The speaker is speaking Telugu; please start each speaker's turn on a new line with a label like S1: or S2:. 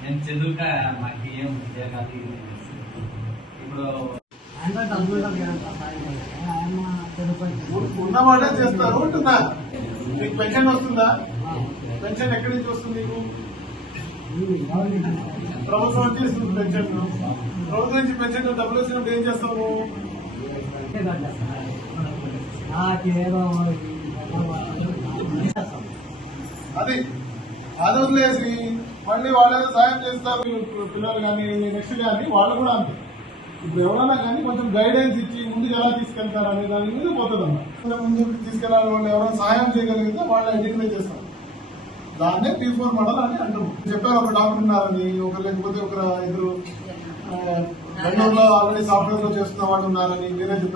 S1: నేను చదువుక మాకు ఏం ఉద్యోగాలు ఇప్పుడు
S2: ఉన్నవాళ్ళే చేస్తారు ఉంటుందా మీకు పెన్షన్ వస్తుందా? పెన్షన్ ఎక్కడి నుంచి వస్తుంది మీకు ప్రభుత్వం వచ్చేసింది పెన్షన్. ప్రభుత్వం నుంచి పెన్షన్ డబ్బులు వచ్చినప్పుడు ఏం చేస్తాము అది అది వదిలేసి మళ్ళీ వాళ్ళేదో సాయం చేస్తారు. పిల్లలు కానీ నెక్స్ట్ కానీ వాళ్ళు కూడా అంతే. ఇప్పుడు ఎవరైనా కానీ కొంచెం గైడెన్స్ ఇచ్చి ముందుకు ఎలా తీసుకెళ్తారు అనే దాని మీద పోతుందన్న కొంచెం ముందు తీసుకెళ్ళాలి వాళ్ళు ఎవరైనా సహాయం చేయగలిగితే వాళ్ళు ఐడెంటిఫై చేస్తారు. దాన్నే పీ ఫోర్ మోడల్ అని అంటున్నాం చెప్పారు ఒక డాక్టర్ ఉన్నారని ఒక లేకపోతే ఒక ఇద్దరు బెంగళూరులో ఆల్రెడీ సాఫ్ట్వేర్లో చేస్తున్న వాళ్ళు ఉన్నారని మీరే చెప్పారు.